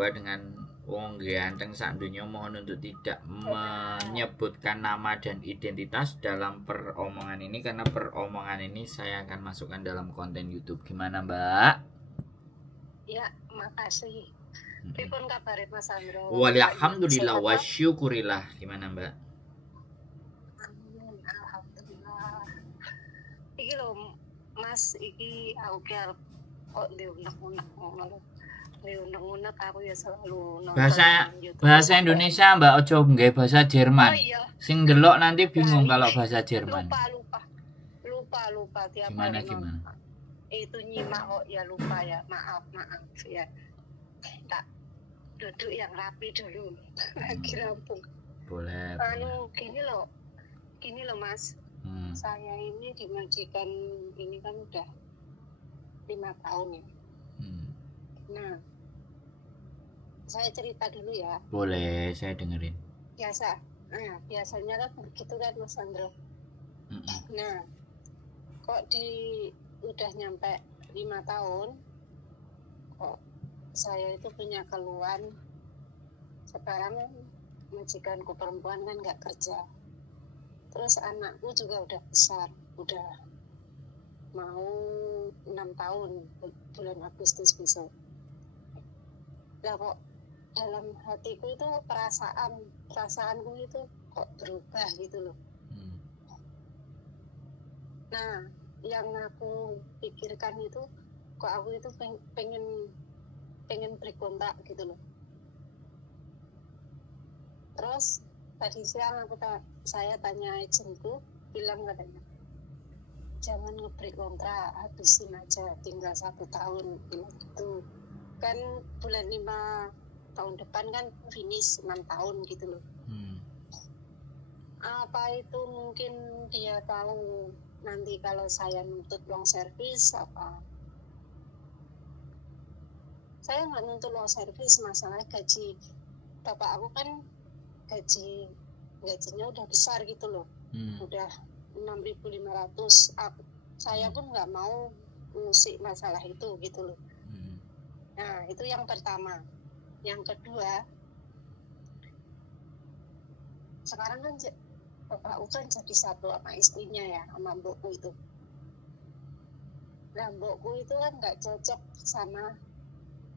berjumpa dengan wong ganteng sak donya, mohon untuk tidak menyebutkan nama dan identitas dalam peromongan ini, karena peromongan ini saya akan masukkan dalam konten YouTube. Gimana, Mbak? Ya, makasih. Pripun kabare Mas Andro? Walhamdulillah wa syukurillah. Gimana, Mbak? Amin, alhamdulillah. Iki lho, Mas, iki aku kira kok diunek-unek ngono. Diunek-unek aku ya selalu nonton bahasa Indonesia, Mbak, ojo nggih bahasa Jerman. Oh iya. Sing delok nanti bingung kalau bahasa Jerman. Lupa tiap gimana hari gimana? Itu nyimak kok ya lupa ya. Maaf ya. Tak duduk yang rapi dulu. Lagi rampung. Boleh. Gini loh Mas. Saya ini di majikan ini kan udah 5 tahun ya. Nah, saya cerita dulu ya. Boleh, saya dengerin. Biasanya kan begitu kan Mas Andro. Nah, kok udah nyampe 5 tahun, kok saya itu punya keluhan. Sekarang majikanku perempuan kan nggak kerja. Terus anakku juga udah besar, udah mau 6 tahun bulan Agustus besok. Lah kok dalam hatiku itu perasaanku itu kok berubah gitu loh. Nah, yang aku pikirkan itu kok aku itu pengen berkontak gitu loh. Terus tadi siang saya tanya agentku, bilang katanya jangan ngebreak kontrak, habisin aja, tinggal 1 tahun bilang gitu. Kan bulan 5 tahun depan kan finish 6 tahun gitu loh. Apa itu mungkin dia tahu nanti kalau saya nuntut long service apa? Saya nggak nuntut long service, masalah gaji bapak aku kan gajinya udah besar gitu loh. Udah 6.500. Saya pun nggak mau ngusik masalah itu gitu loh. Nah, itu yang pertama. Yang kedua, sekarang kan bapakku kan jadi satu sama istrinya ya, sama mbokku itu. Nah, mbokku itu kan nggak cocok sama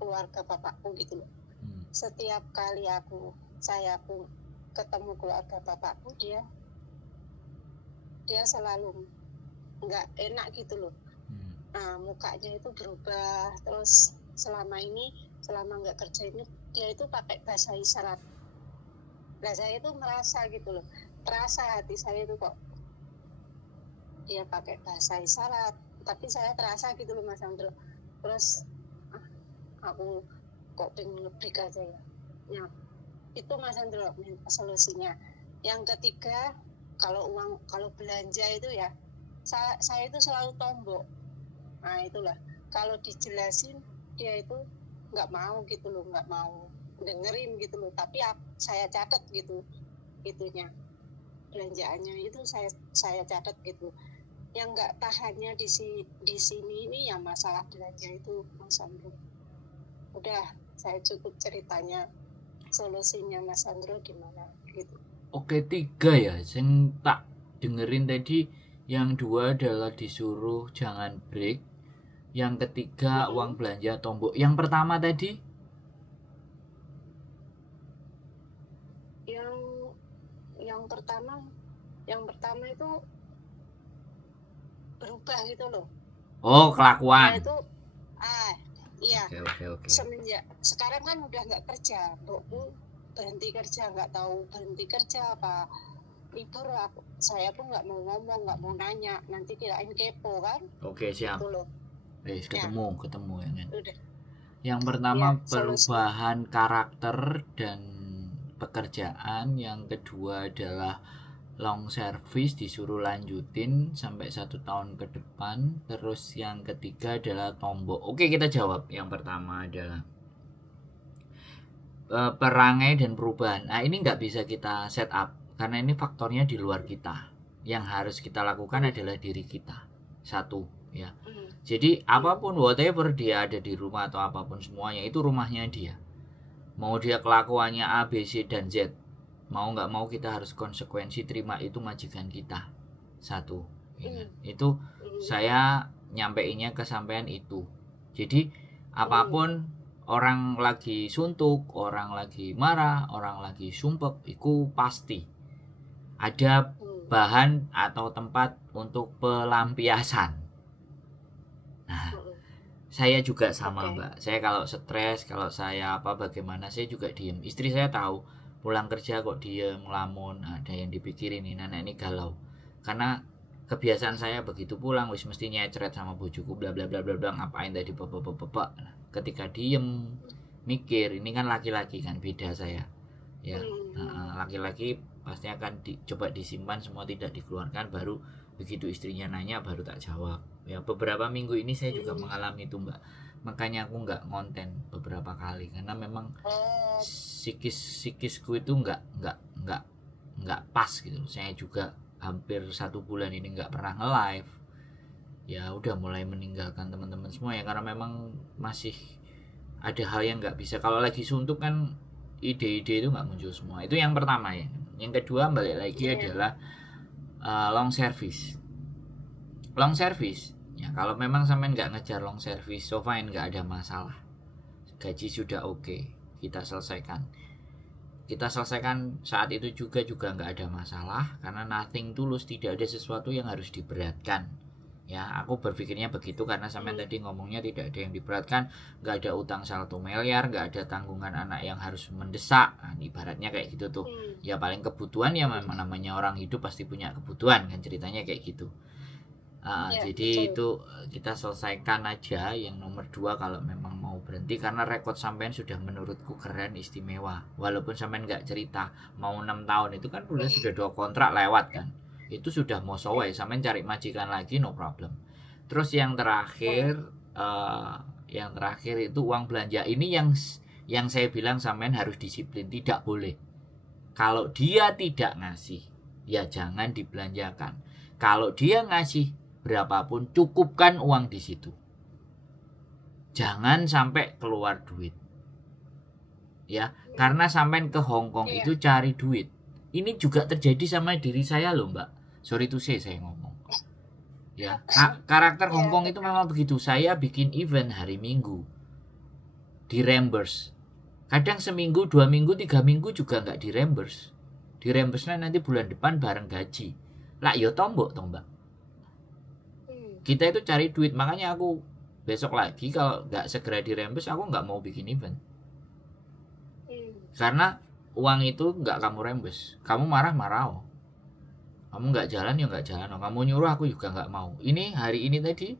keluarga bapakku gitu loh. Setiap kali saya ketemu keluarga bapakku, dia selalu nggak enak gitu loh. Nah, mukanya itu berubah. Terus selama nggak kerja ini dia itu pakai bahasa isyarat. Nah, saya itu merasa gitu loh, terasa hati saya itu kok dia pakai bahasa isyarat, tapi saya terasa gitu loh Mas Andro. Terus aku kok pengen ngebreak aja ya. Nah, itu Mas Andro solusinya. Yang ketiga, kalau belanja itu ya saya itu selalu tombok. Nah, itulah kalau dijelasin dia itu nggak mau gitu loh, nggak mau dengerin gitu loh. Tapi saya catat gitu itunya, belanjaannya itu saya catat gitu. Yang nggak tahannya di sini ini ya masalah belanja itu Mas Andro. Udah, saya cukup ceritanya. Solusinya Mas Andro gimana gitu? Oke, 3 ya, sing tak dengerin tadi. Yang 2 adalah disuruh jangan break. Yang ketiga uang belanja tombok. Yang pertama tadi? Yang pertama itu berubah gitu loh. Oh, kelakuan. Nah, itu iya. Oke. Semenjak sekarang kan udah nggak kerja, mbokku berhenti kerja, nggak tahu berhenti kerja apa libur. Saya pun nggak mau ngomong, nggak mau nanya, nanti kirain kepo kan. Oke, siap. Gitu loh. Ketemu ya kan. Udah. Yang pertama perubahan karakter dan pekerjaan. Yang kedua adalah long service, disuruh lanjutin sampai 1 tahun ke depan. Terus yang ketiga adalah tombok. Oke, kita jawab. Yang pertama adalah perangai dan perubahan. Nah, ini nggak bisa kita set up karena ini faktornya di luar kita. Yang harus kita lakukan adalah diri kita. 1 ya. Jadi apapun, whatever dia ada di rumah atau apapun, semuanya itu rumahnya dia. Mau dia kelakuannya A, B, C, dan Z, mau nggak mau kita harus konsekuensi terima itu majikan kita. Satu, itu saya nyampeinnya ke sampean itu. Jadi apapun, orang lagi suntuk, orang lagi marah, orang lagi sumpek, itu pasti ada bahan atau tempat untuk pelampiasan. Nah, saya juga sama Mbak. Saya kalau stres, kalau saya bagaimana, saya juga diem. Istri saya tahu pulang kerja kok diem, ngelamun, ada yang dipikirin, ini anak ini galau. Karena kebiasaan saya begitu pulang wis mesti nyecret sama bojoku bla bla bla bla bla, ngapain tadi bapak. Nah, ketika diem mikir, ini kan laki-laki kan, beda saya ya. Laki-laki pasti akan coba disimpan semua, tidak dikeluarkan, baru begitu istrinya nanya baru tak jawab ya. Beberapa minggu ini saya juga mengalami itu Mbak, makanya aku nggak ngonten beberapa kali karena memang psikisku itu nggak pas gitu. Saya juga hampir 1 bulan ini nggak pernah nge-live ya, udah mulai meninggalkan teman-teman semua ya, karena memang masih ada hal yang nggak bisa. Kalau lagi suntuk kan ide-ide itu nggak muncul semua. Itu yang pertama ya. Yang kedua balik lagi adalah long service ya. Kalau memang sampean nggak ngejar long service, so fine, nggak ada masalah, gaji sudah oke, kita selesaikan saat itu juga nggak ada masalah, karena nothing tulus, tidak ada sesuatu yang harus diberatkan ya. Aku berpikirnya begitu karena sampean tadi ngomongnya tidak ada yang diberatkan, nggak ada utang 1 miliar, nggak ada tanggungan anak yang harus mendesak. Nah, ibaratnya kayak gitu tuh ya. Paling kebutuhan ya, memang namanya orang hidup pasti punya kebutuhan kan, ceritanya kayak gitu. Jadi betul. Itu kita selesaikan aja. Yang nomor 2, kalau memang mau berhenti, karena rekod sampean sudah menurutku keren, istimewa. Walaupun sampean nggak cerita mau 6 tahun itu kan sudah 2 kontrak lewat kan, itu sudah mau sowe, sampean cari majikan lagi no problem. Terus yang terakhir itu uang belanja. Ini yang saya bilang sampean harus disiplin, tidak boleh. Kalau dia tidak ngasih ya jangan dibelanjakan. Kalau dia ngasih berapapun, cukupkan uang di situ. Jangan sampai keluar duit. Ya, karena sampean ke Hong Kong itu cari duit. Ini juga terjadi sama diri saya loh, Mbak. Sorry to say saya ngomong. Ya, karakter Hong Kong itu memang begitu. Saya bikin event hari Minggu, di reimburse. Kadang seminggu, 2 minggu, 3 minggu juga nggak di reimburse. Di reimburse-nya nanti bulan depan bareng gaji. Lah yo tombok toh Mbak. Kita itu cari duit, makanya aku besok lagi kalau nggak segera di reimburse, aku nggak mau bikin event. Karena uang itu nggak kamu reimburse, kamu marah-marah. Kamu nggak jalan ya nggak jalan. Kamu nyuruh aku juga nggak mau. Ini hari ini tadi,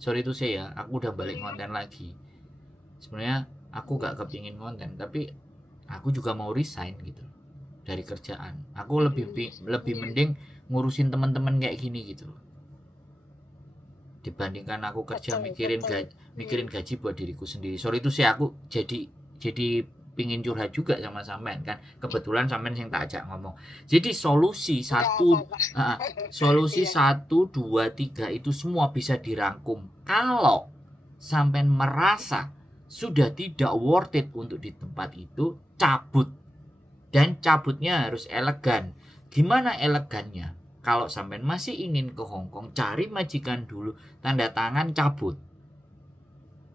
sorry to say ya, aku udah balik konten lagi. Sebenarnya aku nggak kepingin konten, tapi aku juga mau resign gitu dari kerjaan. Aku lebih mending ngurusin teman-teman kayak gini gitu, dibandingkan aku kerja mikirin gaji buat diriku sendiri. Sorry itu sih, aku jadi pingin curhat juga sama sampean kan. Kebetulan sampean yang tak ajak ngomong. Jadi solusi 1 2 3 itu semua bisa dirangkum. Kalau sampean merasa sudah tidak worth it untuk di tempat itu, cabut. Dan cabutnya harus elegan. Gimana elegannya? Kalau sampean masih ingin ke Hong Kong, cari majikan dulu, tanda tangan, cabut.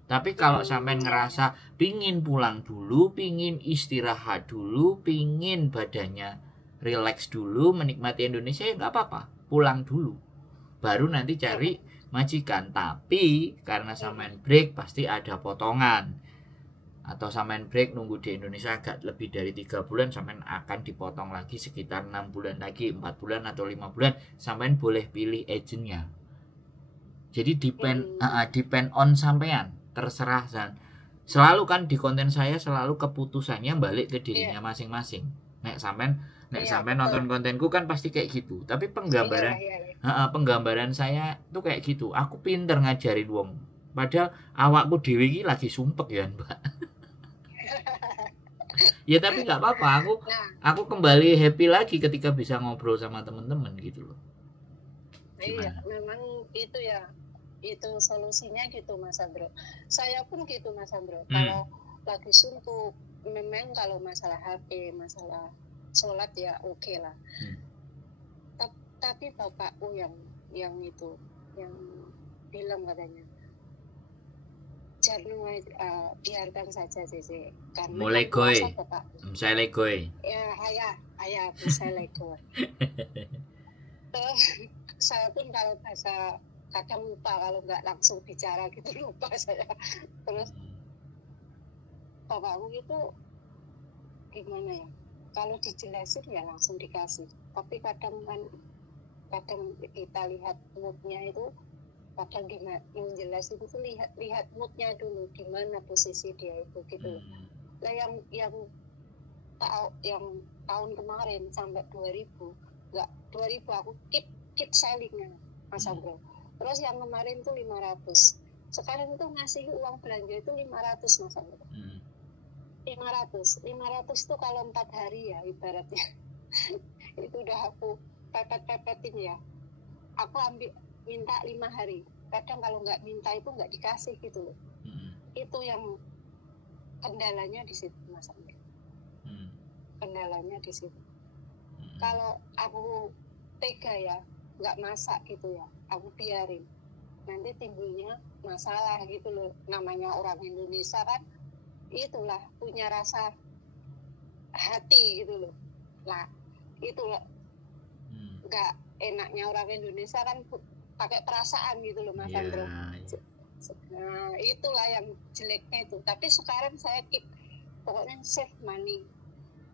Tapi kalau sampean ngerasa pingin pulang dulu, pingin istirahat dulu, pingin badannya relax dulu, menikmati Indonesia, ya nggak apa-apa, pulang dulu. Baru nanti cari majikan. Tapi karena sampean break pasti ada potongan. Atau sampean break nunggu di Indonesia agak lebih dari 3 bulan, sampean akan dipotong lagi sekitar 6 bulan lagi, 4 bulan atau 5 bulan. Sampean boleh pilih agentnya. Jadi depend on sampean, terserah. Selalu kan di konten saya selalu keputusannya balik ke dirinya masing-masing. Nek sampean nonton kontenku kan pasti kayak gitu. Tapi penggambaran saya tuh kayak gitu. Aku pinter ngajarin wong, padahal awakku dhewe iki lagi sumpek ya, Mbak. Ya tapi nggak apa-apa, aku kembali happy lagi ketika bisa ngobrol sama teman-teman gitu loh. Iya, memang itu ya, itu solusinya gitu Mas Andro. Saya pun gitu Mas Andro. Kalau lagi suntuk, memang kalau masalah HP, masalah sholat ya oke lah. Tapi bapakku yang itu yang bilang katanya jangan biarkan saja sih karena mulai goy saya legoy ya ayah bisa legoy. Saya pun kalau bahasa kadang lupa kalau nggak langsung bicara gitu lupa saya. Terus bapakku itu gimana ya, kalau dijelasin ya langsung dikasih, tapi kadang kita lihat moodnya itu, kadang gimana menjelasin itu lihat moodnya dulu, gimana posisi dia itu gitu. Nah yang tahun kemarin sampai 2000 aku keep sellingnya Mas Andro. Terus yang kemarin tuh 500, sekarang itu ngasih uang belanja itu 500 Mas Andro. 500 itu kalau 4 hari ya ibaratnya. Itu udah aku pepet-pepetin ya. Aku minta 5 hari. Kadang kalau nggak minta itu nggak dikasih gitu loh. Itu yang kendalanya di situ Mas Andro. Kendalanya di situ. Kalau aku tega ya, nggak masak gitu ya, aku biarin. Nanti timbulnya masalah gitu loh. Namanya orang Indonesia kan itulah punya rasa hati gitu loh. Lah itulah nggak enaknya orang Indonesia kan pakai perasaan gitu loh Mas Andro. Nah itulah yang jeleknya itu. Tapi sekarang saya pokoknya save money.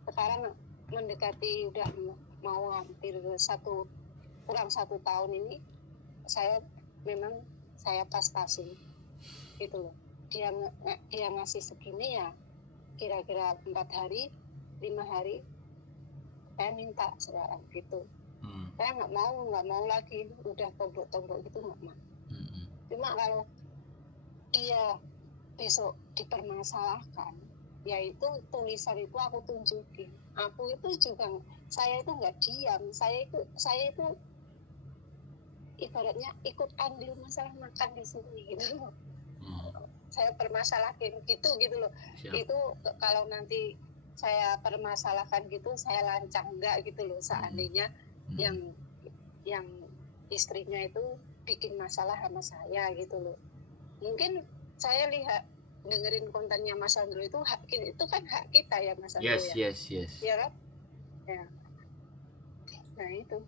Sekarang mendekati udah mau hampir kurang 1 tahun ini, saya pas-pasin gitu loh. Dia ngasih segini ya, kira-kira 4 hari 5 hari saya minta sekarang gitu. Saya nggak mau lagi udah tombok gitu, nggak mau. Cuma kalau dia besok dipermasalahkan, yaitu tulisan itu aku tunjukin. Aku itu juga, saya itu nggak diam, saya itu ibaratnya ikut andil masalah makan di sini gitu loh. Saya permasalahin gitu loh. Siap. Itu kalau nanti saya permasalahkan gitu, saya lancang enggak gitu loh. Seandainya yang istrinya itu bikin masalah sama saya gitu loh. Mungkin saya lihat dengerin kontennya Mas Andro itu kan hak kita ya Mas Andro. Yes. Ya kan? Ya. Nah itu.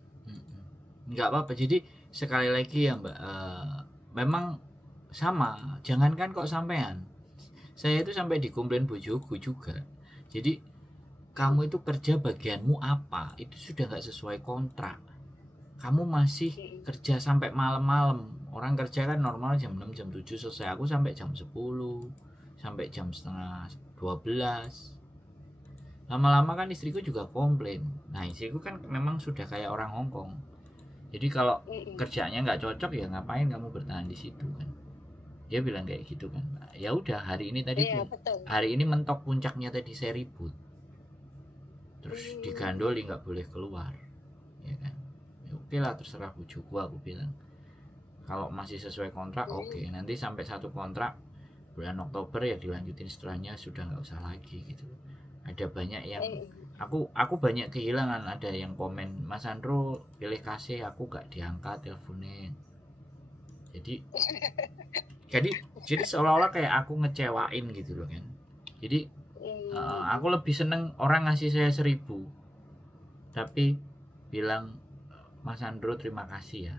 Nggak apa-apa. Jadi sekali lagi ya Mbak, memang sama. Jangankan kok sampean, saya itu sampai dikomplain bojoku juga. Jadi kamu itu kerja bagianmu apa? Itu sudah nggak sesuai kontrak. Kamu masih kerja sampai malam-malam. Orang kerja kan normal jam 6, jam 7 selesai. Aku sampai jam 10, sampai jam setengah 12. Lama-lama kan istriku juga komplain. Nah istriku kan memang sudah kayak orang Hongkong. Jadi kalau kerjanya nggak cocok ya ngapain kamu bertahan di situ kan? Dia bilang kayak gitu kan. Ya udah hari ini mentok puncaknya tadi saya ribut. Terus digandoli nggak boleh keluar, ya kan? Ya oke lah terserah bujuku, aku bilang. Kalau masih sesuai kontrak oke. Nanti sampai 1 kontrak bulan Oktober ya dilanjutin, setelahnya sudah nggak usah lagi gitu. Ada banyak yang aku banyak kehilangan. Ada yang komen, Mas Andro pilih kasih, aku gak diangkat teleponnya. Jadi seolah-olah kayak aku ngecewain gitu loh kan. Jadi aku lebih seneng orang ngasih saya 1000 tapi bilang, Mas Andro terima kasih ya,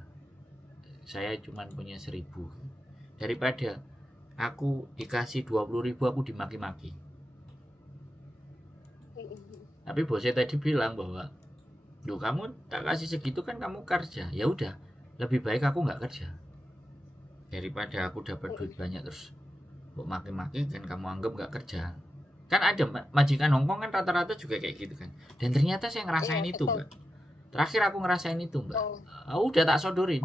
saya cuma punya 1000, daripada aku dikasih 20.000 aku dimaki-maki. Tapi bosnya tadi bilang bahwa, duh kamu tak kasih segitu kan kamu kerja, ya udah lebih baik aku nggak kerja daripada aku dapat duit banyak terus buat maki-maki kan kamu anggap nggak kerja. Kan ada majikan Hongkong kan rata-rata juga kayak gitu kan. Dan ternyata saya ngerasain itu Mbak. Terakhir aku ngerasain itu Mbak. Udah tak sodorin.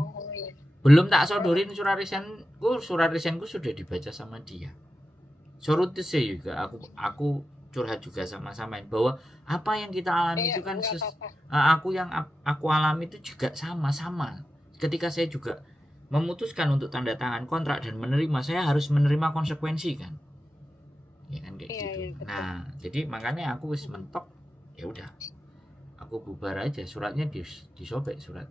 Belum tak sodorin surat resign-ku sudah dibaca sama dia. Sorute sih juga aku curhat juga sama-sama bahwa apa yang kita alami itu kan aku alami itu juga sama. Ketika saya juga memutuskan untuk tanda tangan kontrak dan menerima, saya harus menerima konsekuensi kan. ya kan kayak gitu. Nah jadi makanya aku wis mentok, ya udah aku bubar aja, suratnya disobek surat.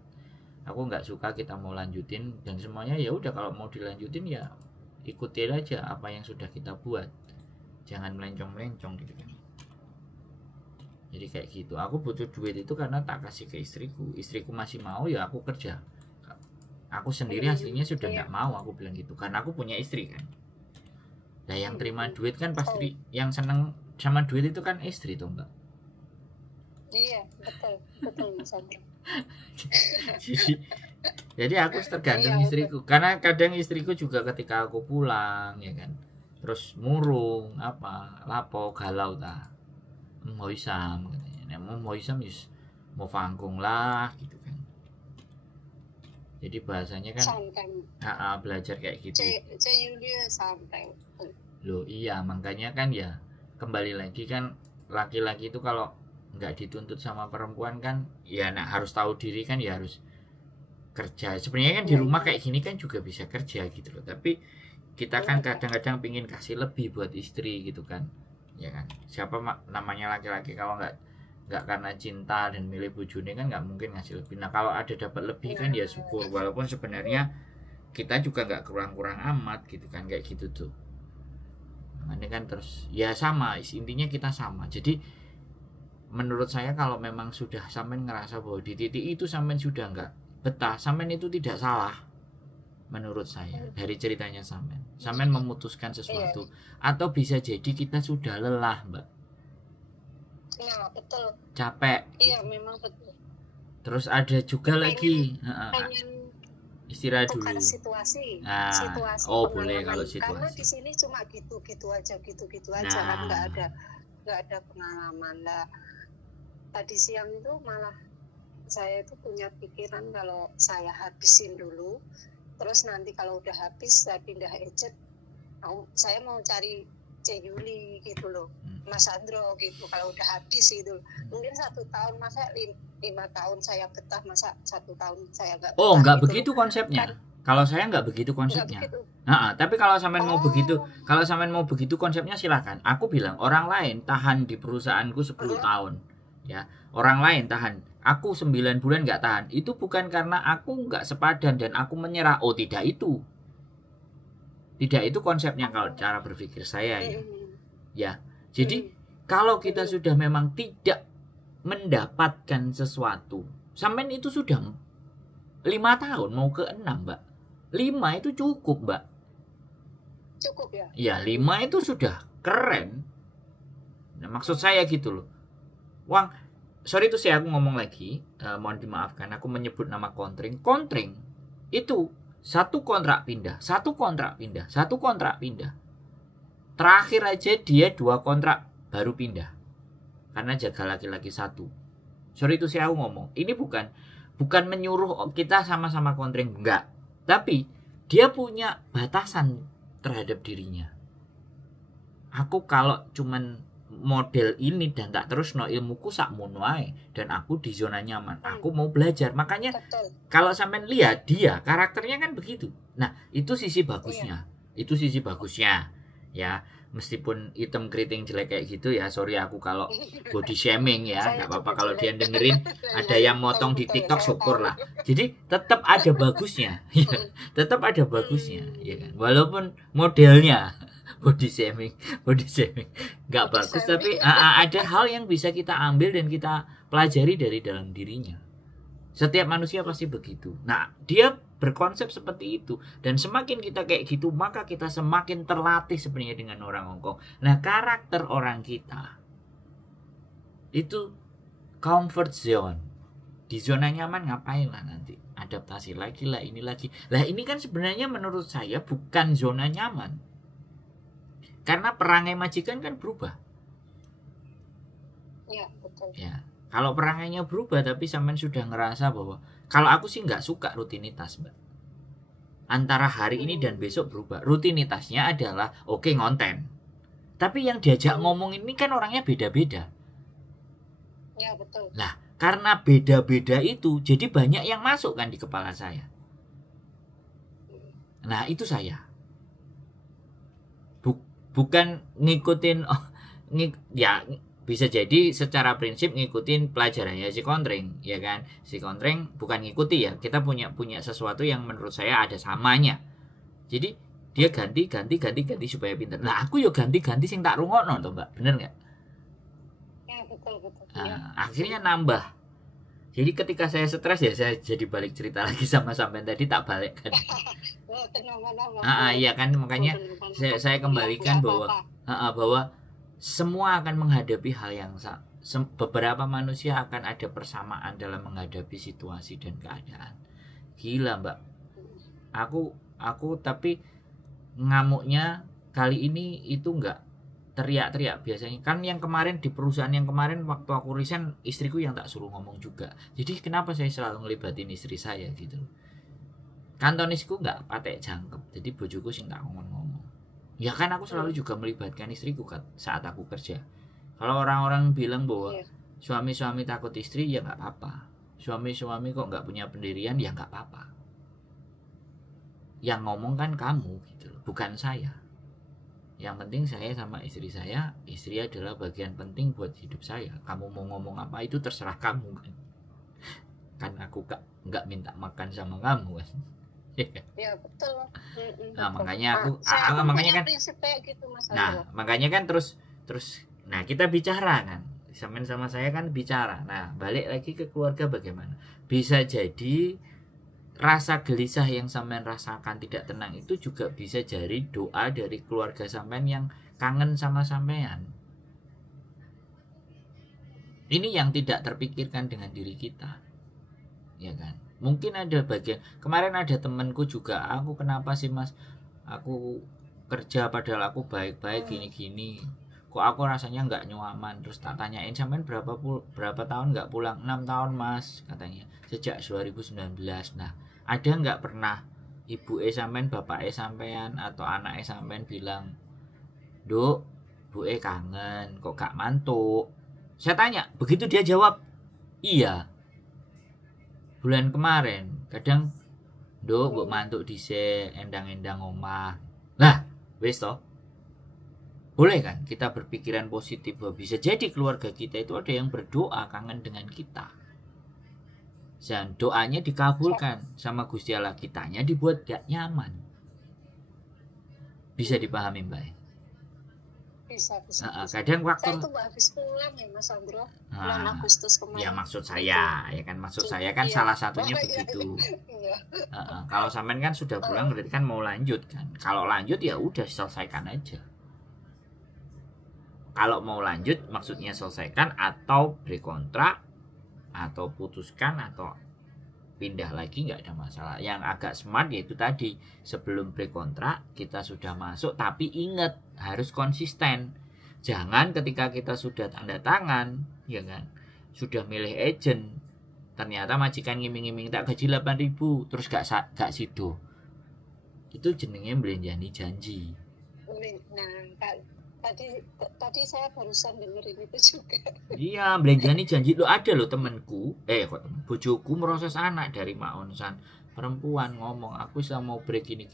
Aku nggak suka kita mau lanjutin dan semuanya ya udah, kalau mau dilanjutin ya ikutin aja apa yang sudah kita buat, jangan melencong-melencong gitu kan. Jadi kayak gitu. Aku butuh duit itu karena tak kasih ke istriku masih mau ya aku kerja. Aku sendiri aslinya sudah nggak mau, aku bilang gitu karena aku punya istri kan. Nah yang terima duit kan pasti yang seneng sama duit itu kan istri tuh Mbak. Iya betul Mas Andro. Jadi aku tergantung istriku, karena kadang istriku juga ketika aku pulang ya kan, terus murung apa lapo galau ta mau isam katanya, mau isam yus mau fangkung lah gitu kan. Jadi bahasanya kan belajar kayak gitu. Loh iya, makanya kan ya kembali lagi kan, laki-laki itu kalau nggak dituntut sama perempuan kan ya harus tahu diri kan, ya harus kerja. Sebenarnya kan di rumah kayak gini kan juga bisa kerja gitu loh, tapi kita kan kadang-kadang pingin kasih lebih buat istri gitu kan, ya kan. Siapa namanya laki-laki kalau nggak karena cinta dan milih bojone kan nggak mungkin ngasih lebih. Nah kalau ada dapat lebih kan ya syukur, walaupun sebenarnya kita juga nggak kurang-kurang amat gitu kan, kayak gitu tuh. Ini kan terus ya sama, intinya kita sama. Jadi menurut saya kalau memang sudah sampean ngerasa bahwa di titik itu sampean sudah nggak betah, sampean itu tidak salah menurut saya dari ceritanya sampean memutuskan sesuatu. Atau bisa jadi kita sudah lelah Mbak. Nah betul, capek iya gitu. Memang betul. Terus ada juga lagi istirahat dulu situasi. Oh boleh kalau situasi, karena di sini cuma gitu aja kan nggak ada pengalaman lah. Tadi siang itu malah saya itu punya pikiran kalau saya habisin dulu, terus nanti kalau udah habis saya pindah agent, saya mau cari C Yuli gitu loh, Mas Andro gitu. Kalau udah habis itu mungkin 1 tahun, masa 5 tahun saya betah, masa 1 tahun saya nggak betah. Oh nggak gitu begitu konsepnya kan? Kalau saya nggak begitu konsepnya. Tapi kalau sampean mau begitu, kalau sampean mau begitu konsepnya silakan. Aku bilang orang lain tahan di perusahaanku 10 tahun ya, orang lain tahan, aku 9 bulan nggak tahan. Itu bukan karena aku nggak sepadan dan aku menyerah. Oh tidak itu konsepnya kalau cara berpikir saya ya. Jadi kalau kita sudah memang tidak mendapatkan sesuatu, sampean itu sudah 5 tahun mau ke 6 Mbak, 5 itu cukup Mbak. Cukup ya? Ya 5 itu sudah keren. Nah, maksud saya gitu loh. Sorry itu aku ngomong lagi, mohon dimaafkan aku menyebut nama Kontring itu 1 kontrak pindah, 1 kontrak pindah, 1 kontrak pindah. Terakhir aja dia 2 kontrak baru pindah karena jaga laki-laki 1. Sorry itu aku ngomong, ini bukan menyuruh kita sama-sama Kontring, enggak, tapi dia punya batasan terhadap dirinya. Aku kalau cuman model ini dan tak terus ilmuku sakmono ae dan aku di zona nyaman, aku mau belajar. Makanya kalau sampean lihat dia karakternya kan begitu. Nah itu sisi bagusnya, itu sisi bagusnya ya. Meskipun hitam keriting jelek kayak gitu ya, sorry aku kalau body shaming ya, nggak apa-apa kalau dia dengerin. Ada yang motong di TikTok syukur lah. Jadi tetap ada bagusnya ya, tetap ada bagusnya ya kan, walaupun modelnya body shaming nggak bagus, tapi ada hal yang bisa kita ambil dan kita pelajari dari dalam dirinya. Setiap manusia pasti begitu. Nah dia berkonsep seperti itu, dan semakin kita kayak gitu maka kita semakin terlatih sebenarnya dengan orang Hongkong. Nah karakter orang kita itu comfort zone, di zona nyaman ngapain lah, nanti adaptasi lagi lah, ini lagi lah. Ini kan sebenarnya menurut saya bukan zona nyaman, karena perangai majikan kan berubah. Ya, betul. Ya, kalau perangainya berubah tapi sampean sudah ngerasa bahwa, kalau aku sih nggak suka rutinitas Mbak. Antara hari ini dan besok berubah. Rutinitasnya adalah oke ngonten. Tapi yang diajak ngomong ini kan orangnya beda-beda. Ya betul. Nah, karena beda-beda itu jadi banyak yang masuk kan di kepala saya. Nah, itu saya. bukan ngikutin ya bisa jadi secara prinsip ngikutin pelajarannya si Kontreng, ya kan. Si Kontreng bukan ngikuti ya, kita punya sesuatu yang menurut saya ada samanya. Jadi dia ganti supaya pintar. Nah, aku yo ganti sing tak rungokno to, Mbak. Bener nggak? Ya, betul. Nah, akhirnya nambah. Jadi ketika saya stres ya saya jadi balik cerita lagi sama sampean tadi, tak balik kan. Iya kan, makanya saya kembalikan bahwa semua akan menghadapi hal yang sama. Beberapa manusia akan ada persamaan dalam menghadapi situasi dan keadaan. Gila, Mbak. Aku tapi ngamuknya kali ini itu enggak teriak-teriak. Biasanya kan yang kemarin di perusahaan yang kemarin waktu aku resign, istriku yang tak suruh ngomong juga. Jadi kenapa saya selalu ngelibatin istri saya gitu. Kantonisku enggak patek jangkep. Jadi bojoku sing tak ngomong-ngomong. Ya kan aku selalu juga melibatkan istriku kan saat aku kerja. Kalau orang-orang bilang bahwa suami-suami takut istri, ya nggak apa-apa. Suami-suami kok nggak punya pendirian, ya nggak apa-apa. Yang ngomong kan kamu gitu, bukan saya. Yang penting saya sama istri saya, istri adalah bagian penting buat hidup saya. Kamu mau ngomong apa itu terserah kamu kan. Kan aku nggak minta makan sama kamu kan. Ya betul. Nah, makanya makanya kan gitu, makanya kan terus nah kita bicara kan. Samen sama saya kan bicara. Nah, balik lagi ke keluarga bagaimana? Bisa jadi rasa gelisah yang sampean rasakan tidak tenang itu juga bisa jadi doa dari keluarga sampean yang kangen sama sampean. Ini yang tidak terpikirkan dengan diri kita. Ya kan? Mungkin ada bagian kemarin ada temanku juga, aku kenapa sih Mas, aku kerja padahal aku baik-baik gini-gini, kok aku rasanya nggak nyaman. Terus tak tanyain, sampean berapa tahun nggak pulang? 6 tahun Mas katanya, sejak 2019. Nah, ada nggak pernah ibu sampean, bapak sampean atau anak sampean bilang, Duk, bu kangen kok gak mantuk? Saya tanya, begitu dia jawab iya, bulan kemarin kadang Duk mbok mantuk dhisik endang-endang omah. Lah, wis toh. Boleh kan kita berpikiran positif bahwa bisa jadi keluarga kita itu ada yang berdoa kangen dengan kita. Dan doanya dikabulkan sama Gusti Allah, kitanya dibuat gak nyaman. Bisa dipahami, Mbak? Bisa. Kadang waktu saya tuh habis pulang ya Mas Andro, bulan Agustus kemarin. Ya maksud saya kan salah satunya begitu. Kalau sampean kan sudah pulang berarti kan mau lanjut kan. Kalau lanjut ya udah selesaikan aja. Kalau mau lanjut maksudnya selesaikan atau berkontrak atau putuskan atau pindah lagi, nggak ada masalah. Yang agak smart yaitu tadi, sebelum berkontrak kita sudah masuk, tapi ingat harus konsisten. Jangan ketika kita sudah tanda tangan, ya kan, sudah milih agent, ternyata majikan ngiming-ngiming tak gaji 8.000 terus gak sido. Itu jenenge belenjani janji. Nah, tadi saya barusan dengerin itu juga. Iya, belenjani janji. Lo ada lo temenku, bojoku meroses anak dari Maonsan, perempuan ngomong, aku mau break gini.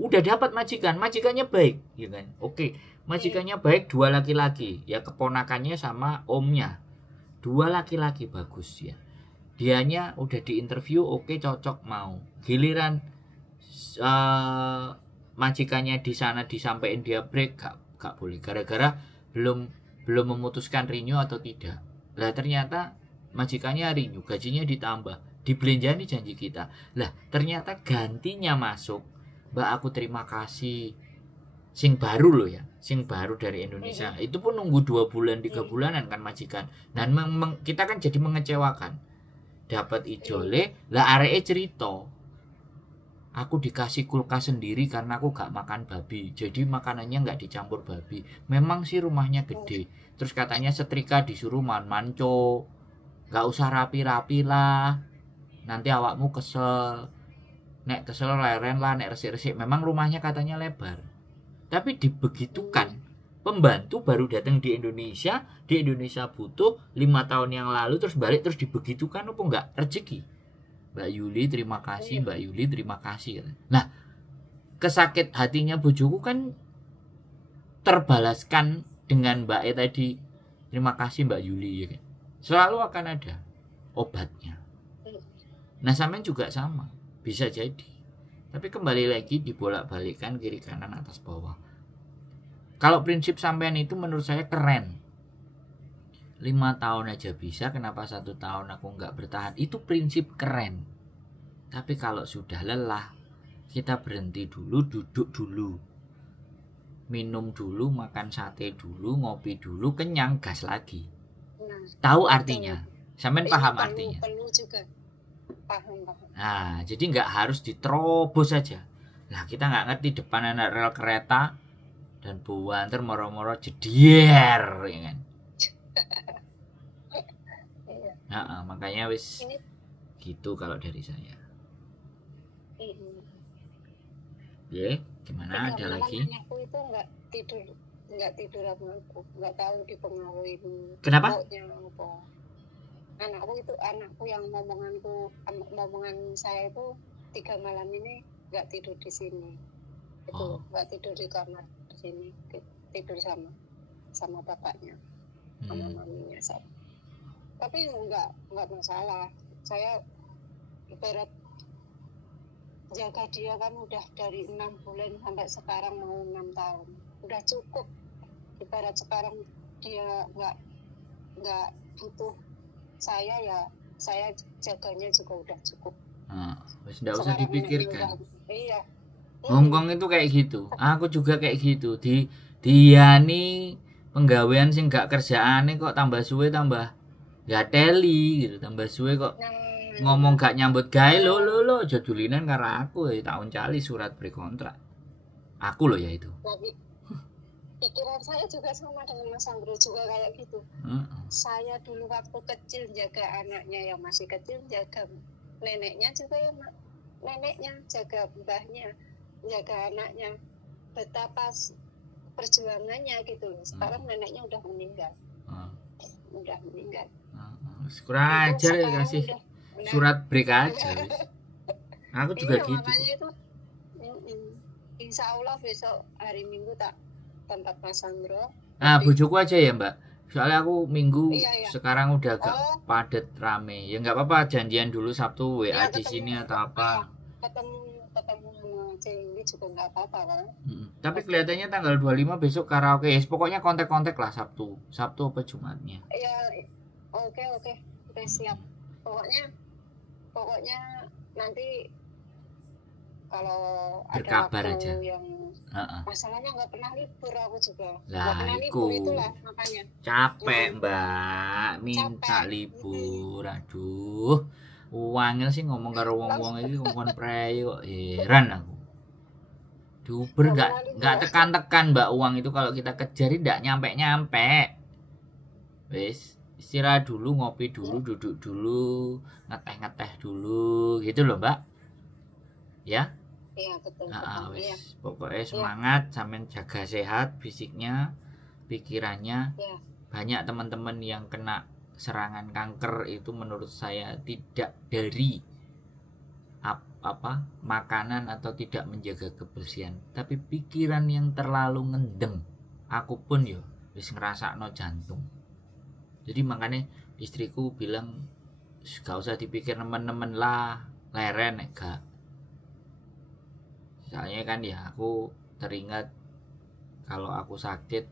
Udah dapat majikannya baik, ya kan? Oke, majikannya baik, 2 laki-laki, ya keponakannya sama omnya, 2 laki-laki bagus ya. Dianya udah diinterview, oke cocok mau. Giliran majikannya di sana disampaikan dia break, gak boleh gara-gara belum memutuskan renew atau tidak. Lah ternyata majikannya renew, gajinya ditambah, dibelenjani janji kita. Lah ternyata gantinya masuk, Mbak aku terima kasih, sing baru loh ya, sing baru dari Indonesia. Itu pun nunggu 2 bulan 3 bulanan kan majikan. Dan kita kan jadi mengecewakan. Dapat ijole, lah areke cerita, aku dikasih kulkas sendiri karena aku gak makan babi, jadi makanannya gak dicampur babi. Memang sih rumahnya gede, terus katanya setrika disuruh manco, gak usah rapi-rapi lah, nanti awakmu kesel. Nek kesel leren lah, nek resik-resik. Memang rumahnya katanya lebar, tapi dibegitukan. Pembantu baru datang di Indonesia butuh 5 tahun yang lalu, terus balik terus dibegitukan, apa enggak rezeki? Mbak Yuli terima kasih. Nah, kesakit hatinya bojoku kan terbalaskan dengan Mbak E tadi. Terima kasih Mbak Yuli ya kan. Selalu akan ada obatnya. Nah sampean juga sama, bisa jadi. Tapi kembali lagi dibolak-balikkan kiri kanan atas bawah. Kalau prinsip sampean itu menurut saya keren. 5 tahun aja bisa, kenapa 1 tahun aku nggak bertahan? Itu prinsip keren. Tapi kalau sudah lelah, kita berhenti dulu, duduk dulu, minum dulu, makan sate dulu, ngopi dulu, kenyang, gas lagi. Tahu artinya? Sampean paham artinya? Perlu juga. Paham. Nah, jadi nggak harus diterobos saja. Nah, kita nggak ngerti depan ada rel kereta dan buanter moro-moro jedier, ya kan? Nah, makanya wis gitu kalau dari saya. Ya, gimana? Ada lagi? Anakku itu nggak tidur sama aku, nggak tahu dipengaruhi. Kenapa? Anakku yang momongan saya itu 3 malam ini nggak tidur di sini. Itu nggak tidur di kamar di sini, tidur sama bapaknya, sama maminya saya. Tapi nggak masalah. Saya ibarat jaga dia kan udah dari 6 bulan sampai sekarang mau 6 tahun, udah cukup. Ibarat sekarang dia nggak butuh saya, ya saya jaganya juga udah cukup. Nggak usah dipikirkan. Iya. Hongkong itu kayak gitu. Aku juga kayak gitu. Dia nih penggawean sing gak kerjaane kok tambah suwe tambah gak teli gitu, tambah suwe kok ngomong gak nyambut gawe lo aja dulinan karo aku ya tahun cali surat berkontrak. Aku loh ya itu. Pikiran saya juga sama dengan Mas Andro juga kayak gitu. Saya dulu waktu kecil jaga anaknya yang masih kecil, jaga neneknya juga ya, neneknya jaga mbahnya, jaga anaknya. Betapa perjuangannya gitu loh. Sekarang neneknya udah meninggal. Kurang ajar ya kasih surat break aja. Aku juga gitu. Itu, insya Allah besok hari Minggu tak tempat Mas Andro. Bojoku aja ya Mbak. Soalnya aku Minggu sekarang udah agak padat rame. Ya nggak apa-apa, janjian dulu Sabtu WA di sini atau apa. Ketemu sama Cengli juga nggak apa-apa kan. Tapi kelihatannya tanggal 25 besok karaoke. Pokoknya kontak-kontak lah Sabtu apa Jumatnya. Iya, oke, udah siap. Pokoknya nanti kalau ada waktu aja. Yang masalahnya nggak pernah libur aku juga. Nggak pernah libur itulah makanya. Capek Mbak, minta libur. Aduh, uangnya sih ngomong karo wong-wong iki ngomong prei kok heran aku. Uber nggak tekan-tekan Mbak, uang itu kalau kita kejar tidak nyampe. Wis istirahat dulu, ngopi dulu, duduk dulu, ngeteh dulu gitu loh Mbak. Ya? Iya betul. Wis pokoknya semangat, sampean jaga sehat fisiknya, pikirannya. Ya. Banyak teman-teman yang kena serangan kanker itu menurut saya tidak dari makanan atau tidak menjaga kebersihan, tapi pikiran yang terlalu ngendeng. Aku pun yo wis ngerasakno jantung. Jadi makanya istriku bilang gak usah dipikir nemen-nemen lah, leren gak. Soalnya kan ya aku teringat kalau aku sakit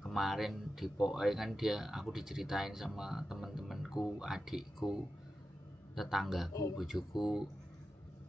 kemarin di Poe kan aku diceritain sama teman-temanku, adikku, tetanggaku, bojoku